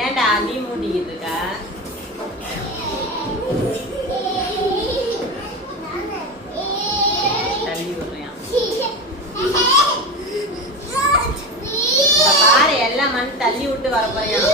ஏன்டா நீ மூடிக்கிட்டு இருக்க? தள்ளி விடுறியான். பாரு எல்லாம் மண் தள்ளி விட்டு வர போறியான்.